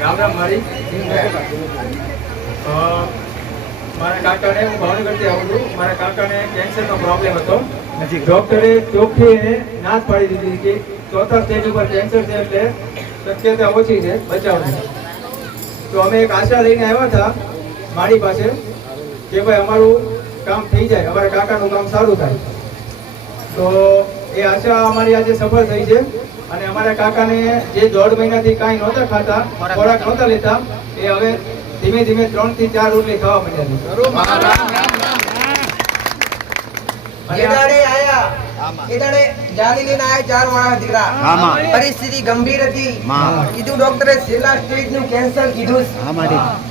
રામ રામ મારી. મારા કાકાને હું ભાવનગરથી આવું છું. મારા કાકાને કેન્સરનો પ્રોબ્લેમ હતો. ડૉક્ટરે ચોખ્ખી એને ના જ પાડી દીધી કે ચોથા સ્ટેજ ઉપર કેન્સર છે એટલે શક્યતા ઓછી છે બચાવની. તો અમે એક આશા લઈને આવ્યા હતા મારી પાસે કે ભાઈ અમારું કામ થઈ જાય અમારા કાકાનું કામ સારું થાય. તો એ આશા અમારી આજે સફળ થઈ છે. અને અમારા કાકાને જે દોઢ મહિનાથી કાંઈ નહોતા ખાતા ખોરાક નહોતા લેતા એ હવે ધીમે ધીમે ત્રણથી ચાર રોટલી ખાવા માંડ્યા છે. ಇದಾಳೆ ಜಾಲಿನ ನಾಯ ಜಾರವಾಳ ದಿಗ್ರ ಪರಿಸ್ಥಿತಿ ಗಂಭೀರ ಇದು ಡಾಕ್ಟರ್ સેલા સ્ટેજનું કેન્સર કીધું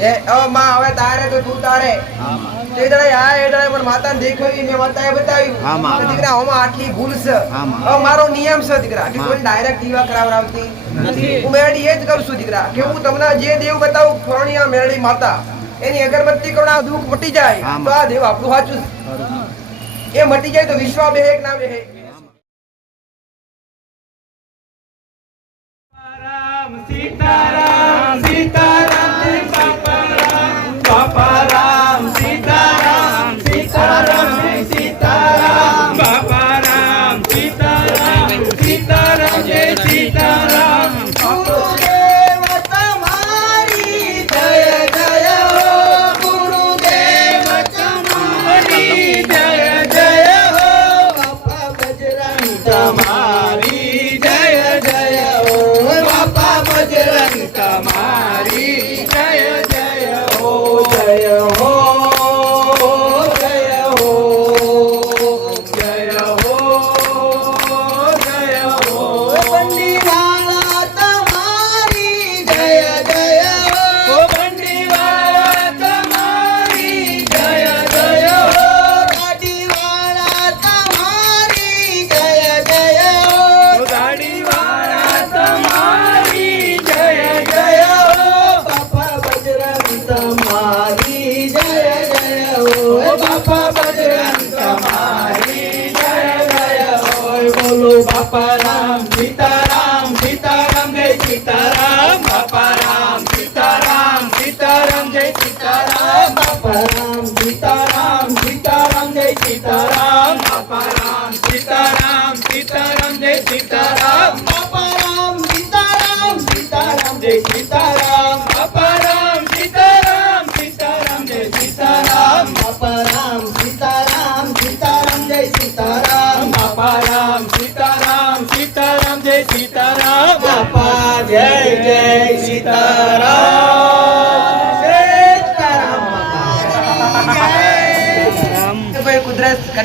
એ ઓ માં હવે ભૂલ છે. મારો નિયમ છે દીકરા. ડાયરેક્ટ દીવા કરાવરાવતી નથી. હું મેરડી એ જ કરું દીકરા કે હું તમને જે દેવ બતાવું ફરણિયા મેરડી માતા એની અગરબત્તી કરોડા દુઃખ મટી જાય. તો આ દેવ આપણું સાચું એ મટી જાય તો વિશ્વા બે એક ના બેહે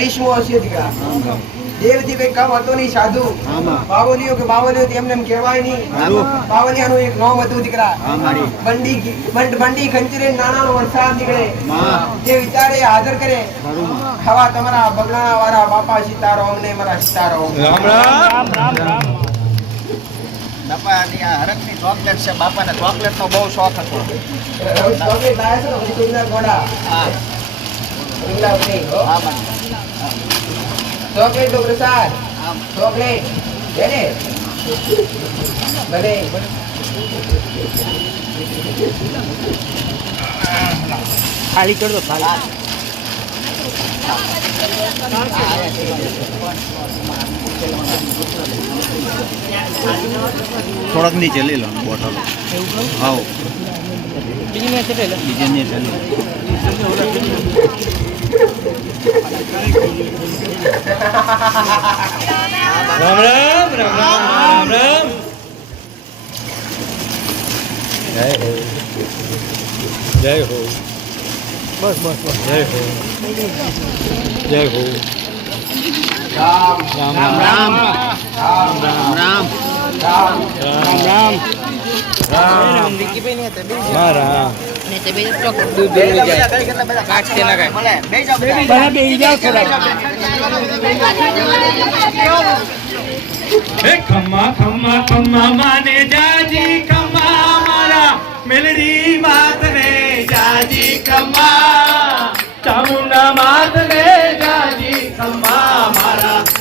કરિશ્મો હશે દીકરા. દેવથી કઈ કામ હતો નહીં સાધુ. બાવલીઓ કે બાવલીઓ એમને એમ કહેવાય નહીં. બાવલિયાનું એક નામ હતું દીકરા. બંડી બંડી ખંચરે નાના વરસાદ નીકળે. જે વિચારે હાજર કરે. હવા તમારા બગડા વાળા બાપા સીતારો અમને મારા સીતારામ બાપાની આ હરખની ચોકલેટ છે. બાપાને ચોકલેટનો બહુ શોખ હતો. ચોકલેટ છે ને હા. હા મને. ચોકલેટ નો પ્રસાદ. ચોકલેટ છે ને. ભલે ખાલી કર દો ખાલી. થોડાક નીચે લઈ લો બોટલ. હા બીજી નીચે બીજી લો. રામ રામ રામ રામ રામ જય હો બસ બસ બસ જય હો જય હો રામ રામ રામ રામ રામ રામ રામ રામ રામ મારા દૂધ બે દૂધ જાઓ, જાય કાચ કે ના કાચ? મળે. બે જાઓ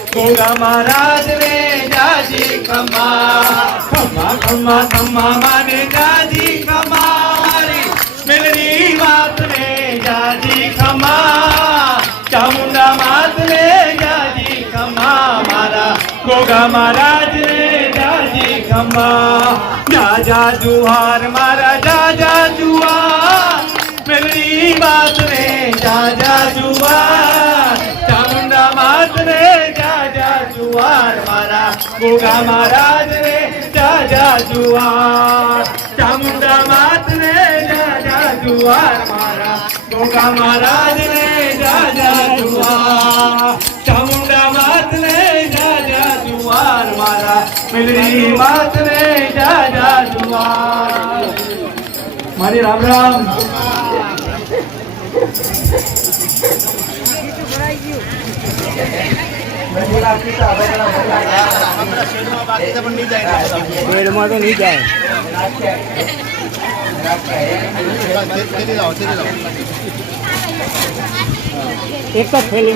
થોડા માને મારા ને ને ને ખમ્મા ખમ્મા ખમ્મા માને જાજી ખમ્મા મહારાજ રે જાજી ખંભા. જા જુહાર મારા જા જુહાર. મેલડી માત રે જા જુહાર. ચામુંડા માત રે જા જુહાર મારા ગોગા મહારાજ રે જા જુહાર. ચામુંડા માત રે જા જુહાર મારા ગોગા મહારાજ રે જા જુહાર. ચામુંડા જુહાર મારા મેલડી માત રે જા જા મારી રામ રામ. એક જ થેલી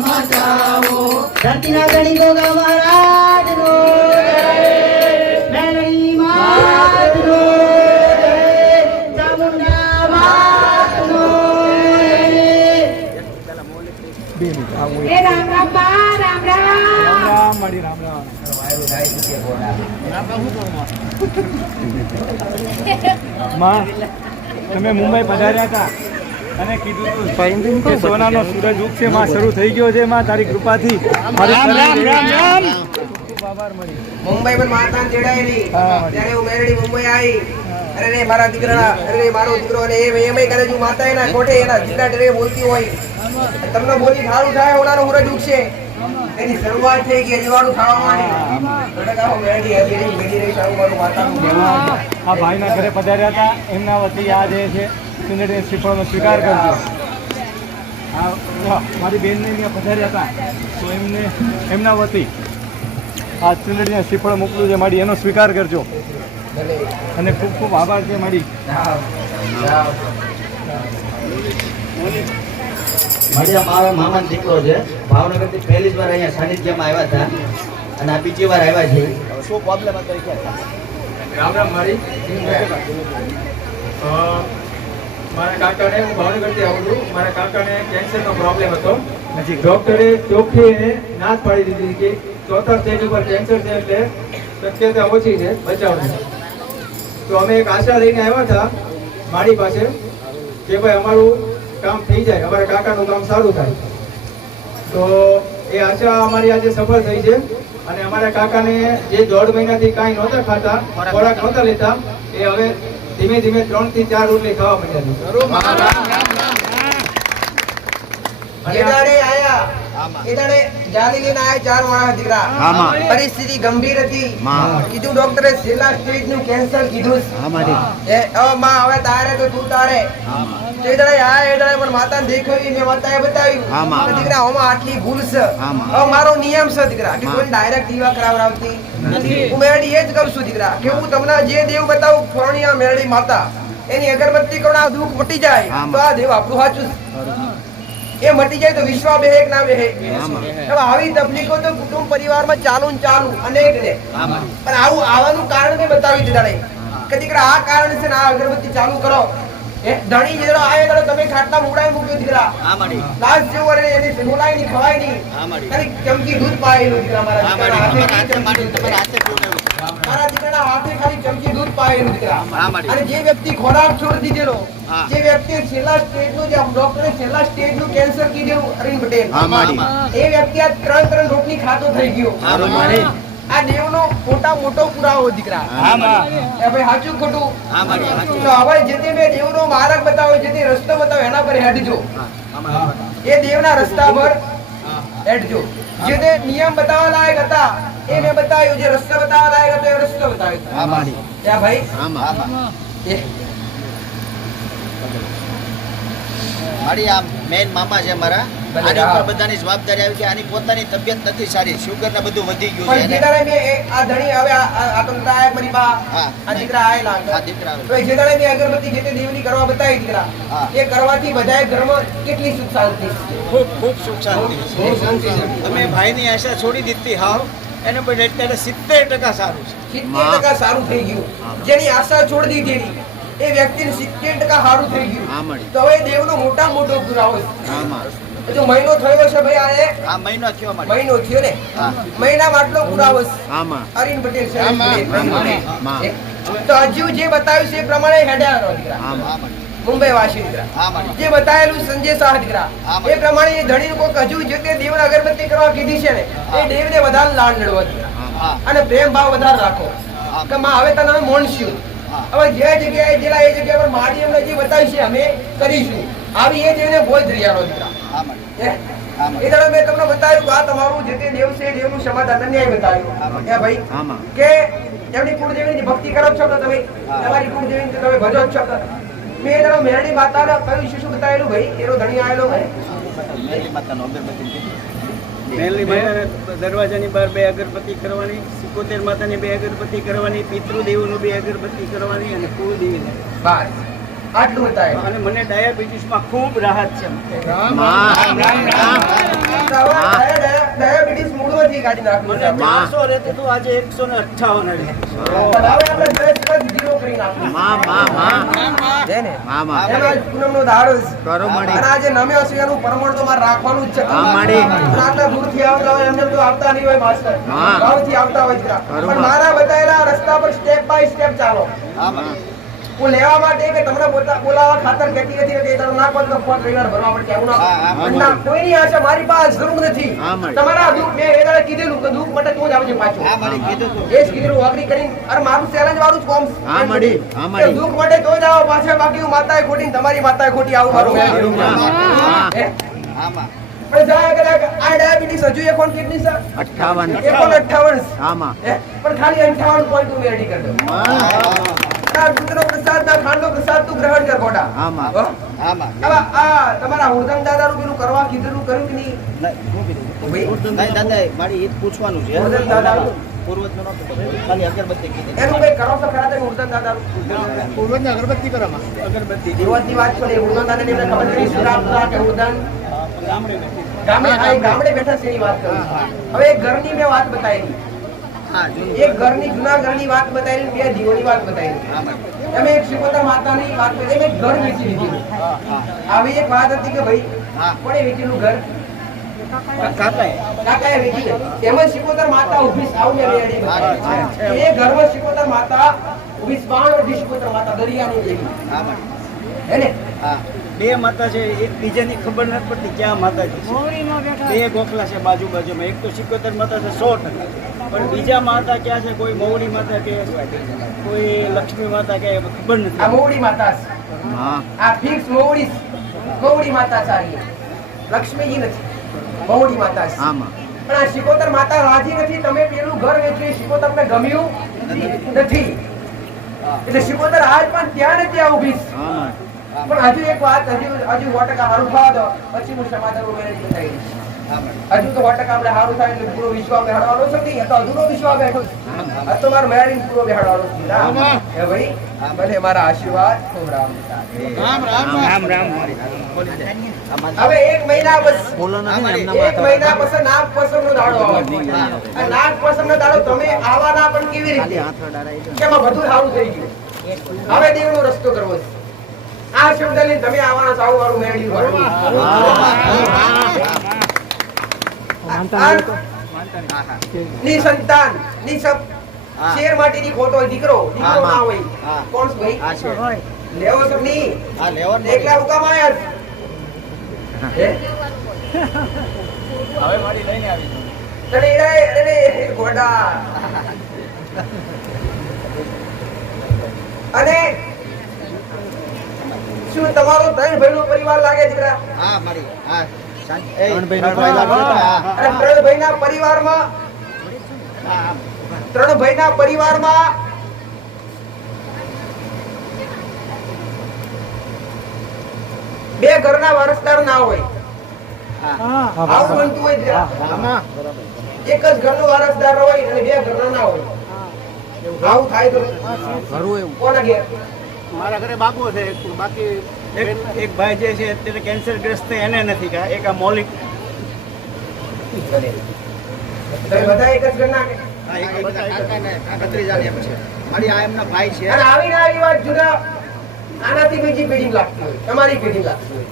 મચાવો ધરતીના ધણી ગોગા મહારાજનો જય. મેલડી માતનો જય. ચામુંડા માતનો જય. એ રામ રામ રામ રામ. રામ રામ રામ માં તમે મુંબઈ પધાર્યા હતા અને કીધું કે સોનાનો સૂરજ ઉગશે માં શરૂ થઈ ગયો છે માં તારી કૃપાથી. મુંબઈ પણ માતા તેડાયેલી ત્યારે હું મેરડી મુંબઈ આવી. અરે રે મારા દીકરા અરે મારો દીકરો અને એમ એમ કરે છું માતા એના કોઠે એના દીકરા ડરે બોલતી હોય. તમને બોલી સારું થાય ઓનાનો સૂરજ ઉગશે. એની શરૂઆત થઈ ગઈ જીવાણું ખાવા માટે આ ભાઈના ઘરે પધાર્યા હતા એમના વતી આ જે છે. સુંદરી શ્રીફળનો સ્વીકાર કરજો. આ મારી બેનને અહીંયા પધાર્યા હતા. તો એમને એમના વતી આ ચુંદડીને શ્રીફળ મોકલું છે. મારી એનો સ્વીકાર કરજો. અને ખૂબ ખૂબ આભાર છે મારી. જાઓ મારી મારો મામાનો દીકરો છે. ભાવનગરથી પહેલી જ વાર અહીંયા સાનિધ્યમાં આવ્યા હતા. અને આ બીજી વાર આવ્યા છે. શું પ્રોબ્લેમ હતો રામ રામ મારી. મારા કાકાને હું ભાવનગરથી આવું છું. મારા કાકાને કેન્સરનો પ્રોબ્લેમ હતો. ડોક્ટરે ચોખ્ખી એને ના જ પાડી દીધી કે ચોથા સ્ટેજ ઉપર કેન્સર છે એટલે શક્યતા ઓછી છે બચાવની તો અમે એક આશા લઈને આવ્યા હતા મારી પાસે કે ભાઈ અમારું કામ થઈ જાય અમારા કાકાનું કામ સારું થાય. તો એ આશા અમારી આજે સફળ થઈ છે અને અમારા કાકાને જે દોઢ મહિનાથી કાંઈ નહોતા ખાતા ખોરાક નહોતા લેતા એ હવે ધીમે ધીમે ત્રણથી ચાર રોટલી ખાવા માંડ્યા પરિસ્થિતિ ગંભીર હતી. કીધું ડોક્ટરે છેલ્લા સ્ટેજનું કેન્સર કીધું હા હવે તારે તો તું તારે. પણ માતાને દેખાવી મેં માતાએ બતાવ્યું. દીકરા આમાં આટલી ભૂલ છે. મારો નિયમ છે દીકરા કે હા. કોઈ ડાયરેક્ટ દીવા કરાવડાવતી. હું મેરડી એ જ કરું છું દીકરા કે હું તમને જે દેવ બતાવું ફરણિયા મેરડી માતા એની અગરબત્તી કરો આ દુઃખ મટી જાય. તો આ દેવ આપણું સાચું એ મટી જાય તો વિશ્વા બે એક ના બેહે હવે આવી તકલીફો તો કુટુંબ પરિવારમાં ચાલુ ને ચાલુ અનેક ને પણ આવું આવવાનું કારણ મેં બતાવી દીધા નહીં. કે દીકરા આ કારણ છે ને આ અગરબત્તી ચાલુ કરો. ધણી જેડો આયો ગળો તમે ખાટલા મુડાઈ મૂક્યો દીકરા. હા માડી. લાસ્ટ જેવો રે એની ફોલાઈ ની ખવાઈ ની હા માડી. ખાલી ચમકી દૂધ પાયેલું દીકરા મારા તમારા હાથે હાથે માડી તમારા હાથે પીવડાવ્યું. મારા દીકરાના હાથે ખાલી ચમકી દૂધ પાયેલું દીકરા. આમાડી. અને જે વ્યક્તિ ખોરાક છોડી દીધેલો જે વ્યક્તિ છેલ્લા સ્ટેજનું જે ડોક્ટરે છેલ્લા સ્ટેજનું કેન્સર કીધેલું અરવિંદ પટેલ. આમાડી. એ વ્યક્તિ આ ત્રણ ત્રણ રોટલી ખાતો થઈ ગયો. આમાડી. આ દેવનો મોટા મોટો પુરાવો દીકરા. આમાં એ ભાઈ સાચું ખોટું. તો હવે જે તે મેં દેવનો માર્ગ બતાવ્યો જે તે રસ્તો બતાવ્યો એના પર હેડજો એ દેવના રસ્તા પર હેડજો જે તે નિયમ બતાવવા લાયક હતા એ મેં બતાવ્યું. જે રસ્તો બતાવવા લાયક હતો એ રસ્તો બતાવ્યો. આમાડી. ત્યાં ભાઈ? મારી આ મેન મામા છે મારા. આની ઉપર બધાની જવાબદારી આવી કે આની પોતાની તબિયત નથી સારી શુગર ને બધું વધી ગયું છે આ ધણી હવે આ- આ આ મારી બા. આ દીકરા આયેલા આ દીકરા તો એ જે દાડે મેં અગરબત્તી જે તે દેવની કરવા બતાવી દીકરા એ કરવાથી બધાએ ઘરમાં કેટલી સુખ શાંતિ ખૂબ ખૂબ સુખ શાંતિ છે. શાંતિ છે. અમે ભાઈની આશા છોડી દીધી હાવ એને પણ અત્યારે સિત્તેર ટકા સારું છે. સિત્તેર ટકા સારું થઈ ગયું. જેની આશા છોડી દીધેલી એ વ્યક્તિને સિત્તેર ટકા સારું થઈ ગયું. તો હવે દેવનો મોટા મોટો પુરાવો છે. આમાં. હજુ મહિનો થયો છે ભાઈ આને? હા મહિનો થયો મારે મહિનો થયો ને? હા. મહિનામાં આટલો પુરાવો છે. આમાં. અરિન પટેલ છે આમાં, આમાં, એ- તો હજુ જે બતાવ્યું છે એ પ્રમાણે રહો દીકરા. આમાં. આ મુંબઈ વાસી દીકરા. જે બતાવેલું સંજય શાહ દીકરા. એ પ્રમાણે એ ધણી કોક હજુ જે તે દેવને અગરબત્તી કરવા કીધી છે ને એ દેવને વધારે લાડ લડવા દીકરા અને પ્રેમ ભાવ વધારે રાખો. કે માં હવે તને મોણશું. હવે જે જગ્યાએ જેલા એ જગ્યા પર માડી અમને જે બતાવી છે અમે કરીશું. આવી એ દેવને બોજ રિયાનો દીકરા. એ દાડે મેં તમને બતાવ્યું આ તમારું જે તે દેવ છે દેવનું સમાધાન અન્યાય બતાવ્યું. આમાં. ભાઈ? કે એમની કુળદેવીની ભક્તિ કરો છો કે તમે. તમારી કુળદેવીની તમે ભજો છો. મેં એ મેરડી માતાને કયું શું શું બતાવેલું ભાઈ? એનો ધણી આવેલો ભાઈ મેરી માતાનો અગરબત્તી. મેલની દરવાજાની બહાર બે અગરબત્તી કરવાની સિકોતેર માતાની બે અગરબત્તી કરવાની પિતૃદેવનું બે અગરબત્તી કરવાની અને કુળદેવીને. બસ. આટલું બતાવ્યું અને મને ડાયાબિટીસમાં ખૂબ રાહત છે. ડાયાબિટીસ મૂળમાંથી કાઢી નાખવું મને ચારસો રહેતું હતું આજે એકસો ને અઠાવન રાખવાનું જ છે. આવતા હોય. મારા બતાવેલા રસ્તા પર સ્ટેપ બાય સ્ટેપ ચાલો. હું લેવા માટે કે તમને બોલાવવા ખાતર કહેતી નથી કે તમે ના કહો ફોન રવિવાર ભરવા પડશે એવું ના ના, કોઈની આશા મારી પાસે જરૂર નથી. તમારા દુઃખ મેં એ કીધેલું કે દુઃખ માટે તું જ આવજે પાછો. હા મારી કીધું તું. એ જ કીધેલું વાગડી કરી અરે મારું ચેલેન્જ વાળું જ કોમ હા, મડી હા, મડી દુઃખ માટે તો જ આવો પાછળ બાકી હું માતાએ ખોટી તમારી માતાએ ખોટી આવું મારું. હા. હે? આમાં. પણ જાય કદાચ આ ડાયાબિટીસ હજુ એક કેટલી છે? અઠ્ઠાવન. એક અઠ્ઠાવન. છે. આમાં પણ ખાલી અઠ્ઠાવન પોઈન્ટ તું મેળવી કર દો તાર દૂધનો પ્રસાદ ના ખાંડનો પ્રસાદ તું ગ્રહણ કર ખોટા આમાં. આમાં. હવે આ તમારા હોરધમ દાદા રૂપી નું કરવા કીધેલું કર્યું કે નહીં? નહીં, ભાઈ, દાદા મારી એ પૂછવાનું છે. પૂર્વજન દાદા. ખાલી અગરબત્તી કીધી. એનું કઈ કરો તો ખરા તમે હુરદમ દાદાનું? અગરબત્તી વાત ખબર નથી કે ગામડે ગામડે આ ગામડે. બેઠા છે એની વાત કરું હવે ઘરની મેં વાત બતાવી. એક ઘરની જૂના ઘરની વાત બતાવી બે જીવોની વાત બતાવી તમે એક શ્રીપોતા માતાની વાત કરી મેં ઘર વેચી દીધેલું આવી એક વાત હતી કે ભાઈ. કોણે વેચેલું ઘર? કાકાએ. વેચી એમાં શિકોતર માતા આવું મેં એ ઘરમાં શિકોતર માતા દરિયાની હે ને હા. બે માતા છે એક બીજાની ખબર નથી પડતી ક્યાં માતા છે. બે ગોખલા છે બાજુ બાજુમાં એક તો સિકોતેર માતા છે સો ટકા. પણ બીજા માતા ક્યાં છે? કોઈ મૌરી માતા કે કોઈ લક્ષ્મી માતા કે ખબર આ નથી મોવડી માતા છે. આ ફિક્સ મોવડી મોવડી માતા છે લક્ષ્મીજી નથી. મોવડી માતા છે. આમાં. પણ આ શિકોતર માતા રાજી નથી. તમે પેલું ઘર વેચ્યું એ શિકોતર ને ગમ્યું નથી. એટલે શિકોતર આજ પણ ત્યાં ને ત્યાં ઊભી છે. પણ હજુ એક વાત હજુ હજુ સો ટકા સારું થવા દો પછી હું સમાધાન વગેરે બતાવી દઈશ હજુ તો સો ટકા આપણે સારું થાય એટલે પૂરો વિશ્વ બેહાડવાનો છે નહીં? તો અધૂરો વિશ્વ બેઠો છે. તો મારો મેળવી પૂરો બેહાડવાનો છે. ના હે ભાઈ? ભલે મારા આશીર્વાદ ખૂબ રામ રામ રામ. હવે એક મહિના બસ એક મહિના પછી નાગ પસંદ નો દાડો આવે નાગ પસંદ નો દાડો તમે આવવાના પણ કેવી રીતે? કેમ બધું સારું થઈ ગયું. હવે દેવનો રસ્તો કરવો છે. આ શબ્દ લઈને તમે આવવાના સાવ વાળું મેળવી ની સંતાનની સબ. શેર માટેની ખોટો હોય દીકરો દીકરો ના હોય. કોણ ભાઈ? લેવો સબની એકલા હુકમ આયા હવે મારી લઈને આવી તને અરે ગોડા. અને શું તમારો ત્રણ ભાઈનો પરિવાર લાગે દીકરા? હા મારી હા ત્રણ ભાઈના પરિવારમાં ત્રણ ભાઈના પરિવારમાં બે ઘરના વારસદાર ના હોય. આવું બનતું હોય એક જ ઘરનો વારસદાર હોય અને બે ઘરના ના હોય. આવું થાય તો કોના ઘેર? મારા ઘરે બાબુ છે બાકી એક એક ભાઈ જે છે અત્યારે કેન્સર ગ્રસ્ત એને નથી કા એક આ મૌલિક બધા એક જ ઘરના ને મારી આ એમના ભાઈ છે. આવી વાત જુદા આનાથી બીજી પેઢી લાગતી હોય. તમારી પેઢી લાગતી હોય.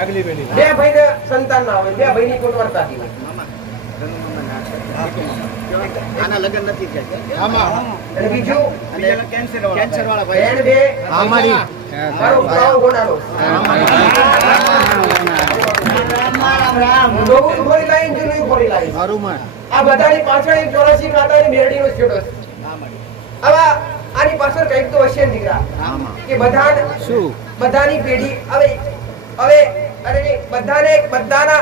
આગલી પેઢી. બે ભાઈને સંતાન ના હોય બે ભાઈની કુટવરતાથી હોય. આના લગ્ન નથી થયા. આમાં. બીજું? અને કેન્સર કેન્સર વાળા ભાઈ. બે. મારો ભાવ લાઈન આ બધાની પાછળ એક ચોરાસી મેરડીનો છેડો છે. હવે આની પાછળ કંઈક તો હશે દીકરા કે બધા શું? બધાની પેઢી. હવે હવે અરે બધાને બધાના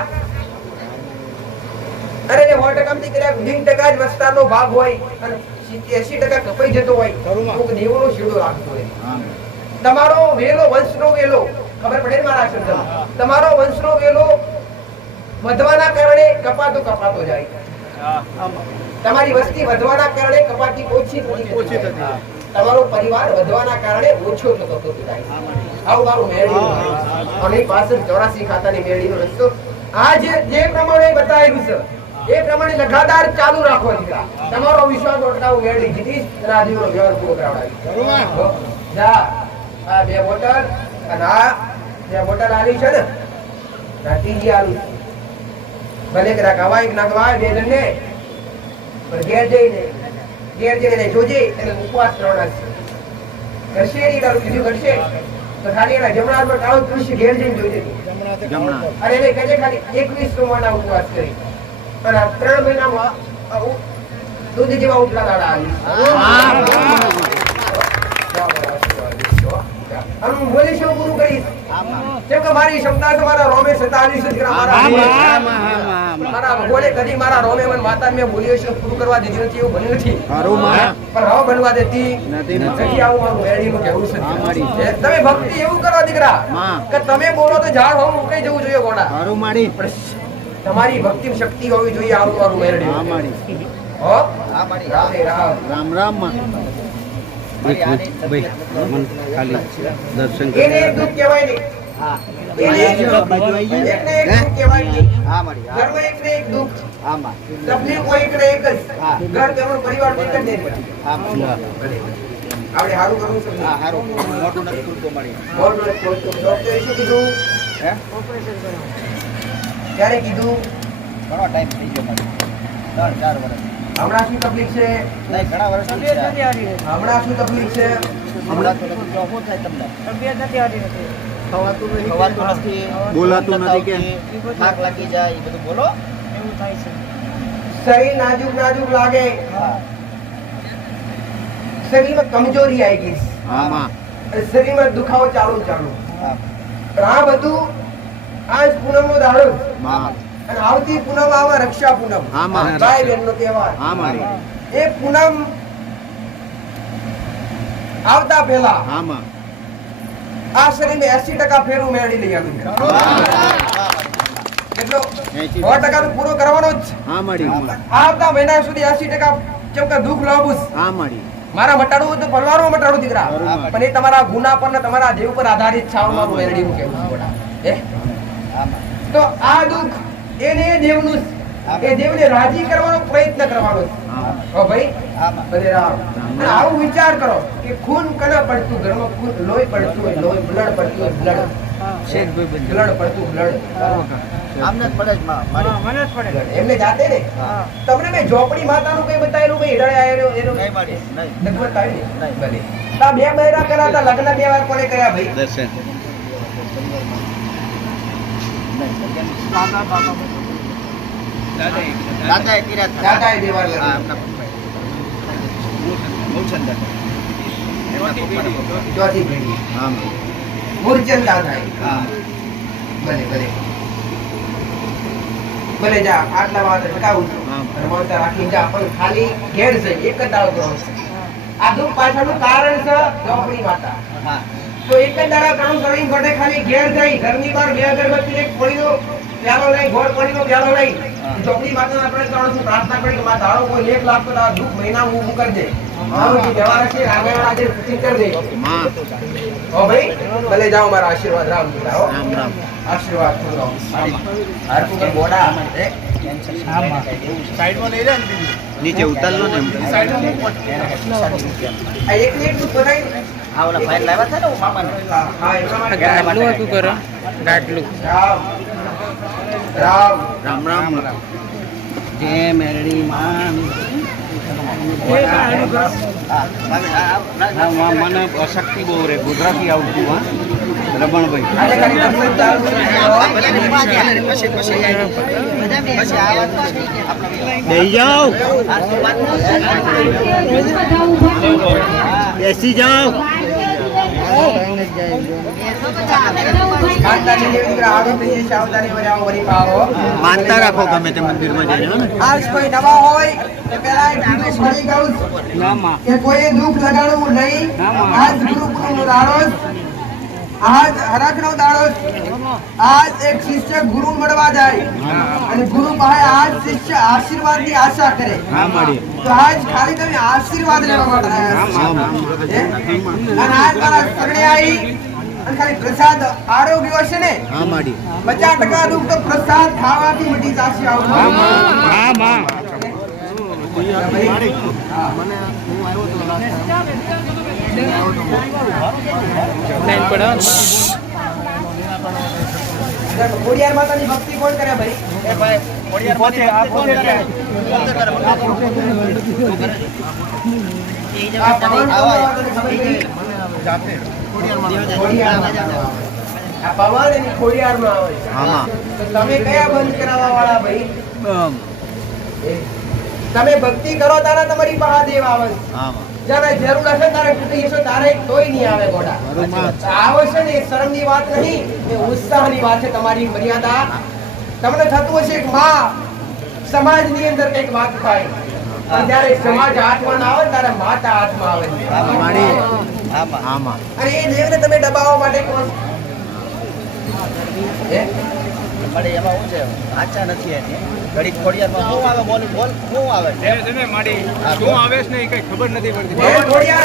અરે ને સો થી કદાચ વીસ ટકા જ વિસ્તારનો ભાગ હોય અને એસી ટકા કપાઈ જતો હોય તો દેવોનો શીડો રાખતો હોય. તમારો વેલો વંશનો વેલો ખબર પડે મારા શબ્દ તમારો વંશનો વેલો વધવાના કારણે કપાતો કપાતો જાય. તમારી વસ્તી વધવાના કારણે કપાતી ઓછી ઓછી થતી. તમારો પરિવાર વધવાના કારણે ઓછો થતો થતો જાય. આવું મારું મેળવી અને પાછળ ચોરાસી ખાતાની મેળવીનો રસ્તો આ જે જે પ્રમાણે બતાવેલું છે એ પ્રમાણે લગાતાર ચાલુ રાખો તમારો વિશ્વાસ ઓટકાવું મેળવી આ દિવસનો વ્યવહાર પૂરો કરાવડાવી જા. આ બે બોટલ અને આ બે બોટલ આલી છે ને. આ ત્રીજી આલી. ભલે કે હવાઈ એક નાખવા બે જણને. પણ ઘેર જઈને ઘેર જઈને જોજે એટલે ઉપવાસ કરવાના છે. કરશે નહીં તારું બીજું કરશે. તો ખાલી એના જમણા પર કાળું કૃષિ ઘેર જઈને જોજે અરે એને કહેજે ખાલી એકવીસ સોમવારના ઉપવાસ કરી. અને ત્રણ મહિનામાં દૂધ જેવા ઉપલા દાડા આવી. હું. બોલીશ પૂરું કરીશ? કેમ કે મારી ક્ષમતા છે મારા રોમે સતાવીસ મારા મારા ભગવાને કદી મારા રોમે મને માતા મેં બોલ્યો છે પૂરું કરવા દીધી નથી એવું બન્યું નથી. પણ હવે બનવા દેતી. નથી આવું મારું મેળીનું કહેવું છે. તમે ભક્તિ એવું કરો દીકરા કે તમે બોલો તો ઝાડ હોવું કઈ જવું જોઈએ ગોડા? પણ તમારી ભક્તિ શક્તિ હોવી જોઈએ આવું મારું મારી. હો? હા મારી. રામે રામ. રામ રામ. એને એક કહેવાય હા. એને એક એક કહેવાય હા મારી હા. એક દુઃખ હા જ. હા. ઘર કેવળ પરિવાર એક જ નહીં હા આપણે સારું કરવું છે. હા હારું. મોટું નથી ખુલતું મારી બોર્ડ નો ખોલતો. ડોક્ટરે શું કીધું? હે? ક્યારે કીધું ઘણો ટાઈમ થઈ ગયો મને. ત્રણ ચાર વર્ષ. હમણાં શું તકલીફ છે? નહીં ઘણા વર્ષ હમણાં શું તકલીફ છે? હમણાં તો નથી. જો શું થાય તમને? ખવાતું ખવાતું નથી. બોલાતું નથી કે? થાક લાગી જાય એ બધું બોલો. શરીર નાજુક નાજુક લાગે. હા. શરીરમાં કમજોરી આવી ગઈ. શરીરમાં દુખાવો ચાલુ ચાલુ. હા. પણ આ બધું આજ પૂનમ નો દાડો અને આવતી પૂનમ આવે રક્ષા પૂનમ. ભાઈ બહેન નો તહેવાર એ પૂનમ આવતા પહેલા આમાં આ શરીરને એસી ટકા ફેરું મેળવી લઈ કેટલો સો ટકા તો પૂરો કરવાનો જ. આવતા મહિના સુધી એસી ટકા કેમ કે દુઃખ લાવું. હા મળી મારા મટાડું તો પલવારો મટાડું દીકરા. પણ એ તમારા ગુના પર ને તમારા દેવ પર આધારિત છાવ મારું મેળવી બેટા. હે? તો આ દુઃખ એને દેવનું એ દેવને રાજી કરવાનો પ્રયત્ન કરવાનો છે. હો. ભાઈ? રામ. અને આવું વિચાર કરો કે ખૂન કના પડતું ઘરમાં ખૂન લોહી પડતું હોય લોહી બ્લડ પડતું હોય બ્લડ. બ્લડ પડતું બ્લડ. આમને જ પડે જ માં એમને જાતે ને? તમને મેં ઝોપડી માતાનું કઈ બતાવેલું? કઈ હિડાળે આયેલો એનું નહીં ભલે. આ બે બૈરા કર્યા હતા લગ્ન બે વાર કોને કર્યા ભાઈ? દર્શન. ચોથી પેઢી હા હા. ભલે ભલે. ભલે જા આટલા વાત ટકાવું છું. હા. રાખી જા પણ ખાલી ઘેર છે એક જ દાડો કરો આ દુઃખ પાછળનું કારણ છે ચોપડી માતા. તો એક જ દાડા કામ કરીને ગોટે ખાલી ઘેર જઈ ઘરની બહાર બે અગરબત્તી એક ફોડીનો પ્યાલો લઈ ગોળ પાણીનો પ્યાલો લઈ ચોકડી માતા આપણે ત્રણ શું પ્રાર્થના કરી કે માં દાડો કોઈ એક લાખ તો દુઃખ મહિના હું કરજે? આવું જે વ્યવહાર છે રામાયણ આજે પૂછી કરજે. હો ભાઈ ભલે જાઓ મારા આશીર્વાદ રામ રામ. રામ આશીર્વાદ પૂરો. હરકું કે બોડા. હે? નીચે ઉતારલો ને એક? આ ઓલા ફાઇલ લાવ્યા હતા ને મામાને? હા એટલા માટે ગાટલું હતું કરો રામ. રામ રામ. રામ જય મેરડી માન. મને અશક્તિ બહુ રે. ગુજરાતી આવતું હા. રમણભાઈ. દઈ જાઓ. બેસી જાઓ. માનતા રાખો ગમે તે મંદિરમાં જઈને આજ કોઈ નવા હોય. કે કોઈએ દુઃખ લગાડવું નહીં આજ ગુરુ જ. આજ હરખનો દાડો આજ એક શિષ્ય ગુરુ મળવા જાય. અને ગુરુ પાસે આજ શિષ્ય આશીર્વાદની આશા કરે. તો આજ ખાલી તમે આશીર્વાદ લેવા માટે આવ્યા છો. હે? અને આજ મારા શરણે આવી અને ખાલી પ્રસાદ આરોગ્ય હશે ને? પચાસ ટકા દુઃખ તો પ્રસાદ ખાવાથી મટી જશે આવું. ખોડિયાર માતાની ભક્તિ કોણ કરે ભાઈ એ ભાઈ ખોડિયાર પોતે આ પોતે કરે. આ પવન એની ખોડિયારમાં આવે તમે કયા બંધ કરાવવા વાળા ભાઈ તમે ભક્તિ કરો તારા તમારી મહાદેવ આવે છે. જ્યારે જરૂર હશે તારે તૂટી જશો તારે તોય નહીં આવે ગોડા. આવે છે ને એ શરમની વાત નહીં એ ઉત્સાહની વાત છે તમારી મર્યાદા. તમને થતું હશે કે માં સમાજની અંદર કંઈક વાત થાય. પણ સમાજ હાથમાં ના આવે ને ત્યારે માતા હાથમાં આવે. છે. અને એ દેવને તમે દબાવવા માટે કોણ? એમાં શું છે? આચા નથી એની. ખોડિયારમાં શું આવે બોલ બોલ શું આવે? છે છે ને મારી શું આવે છે ને એ કઈ ખબર નથી પડતી.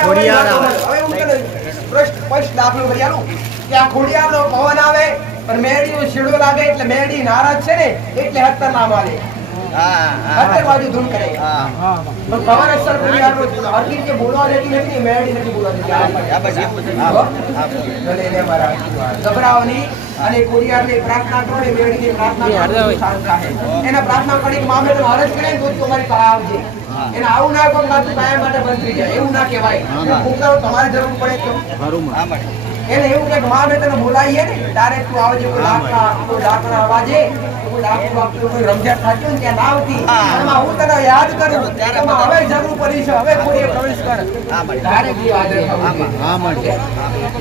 ખોડિયાર. હવે હું તને સ્પષ્ટ સ્પષ્ટ દાખલો કરી આલું. કે આ ખોડિયારનો પવન આવે પણ મેરડીનો શેડો લાગે એટલે મેડી નારાજ છે ને એટલે હત્તર ના મારે. પણ અને પ્રાર્થના કરો ને પ્રાર્થના કરો શાંત. એને પ્રાર્થના કરી મામે અરજ કરે તો તમારી પાસે આવજે. એને આવું ના કહો માથું કાયમ માટે બંધ થઈ જાય. એવું ના કહેવાય. ફૂંકારો તમારે જરૂર પડે તો. એને એવું કે માં મેં તને બોલાવીએ ને તારે તું આવજે કોઈ ડાકના કોઈ અવાજે ત્યારે.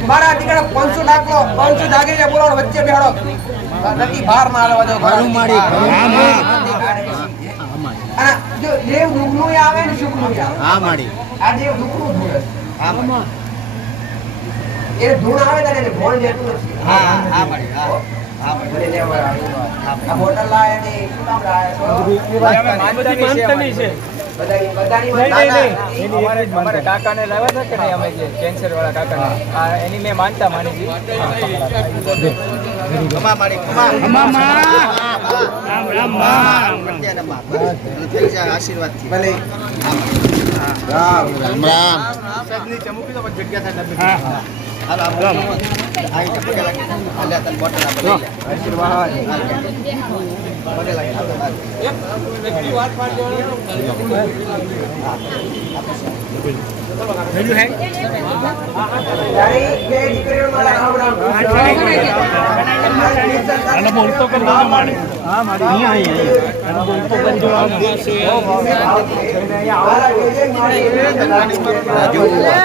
મારા દીકરા પાંચસો ડાકલો પાંચસો વચ્ચે નથી બહાર આવે બધો ઘરું મારી અને જો દેવ દુઃખનું આવે ને સુખનું આવે. હા માડી આ દેવ દુઃખનું ધૂળ હા મળે ધૂળ આવે ને એને ભોળ લેતું નથી. હા હા માડી હા. કાકાને લાવ્યા કે નહીં અમે જે કેન્સર વાળા કાકાને એની મેં માનતા માની ખમા રામ રામ રામ સાહેબની ચમુકી તો જગ્યા થાય લઈ લે. આશીર્વાદ બોલતો કર દો મારે. હા મારી. અહીંયા અહીંયા બોલતો કર દો મારા.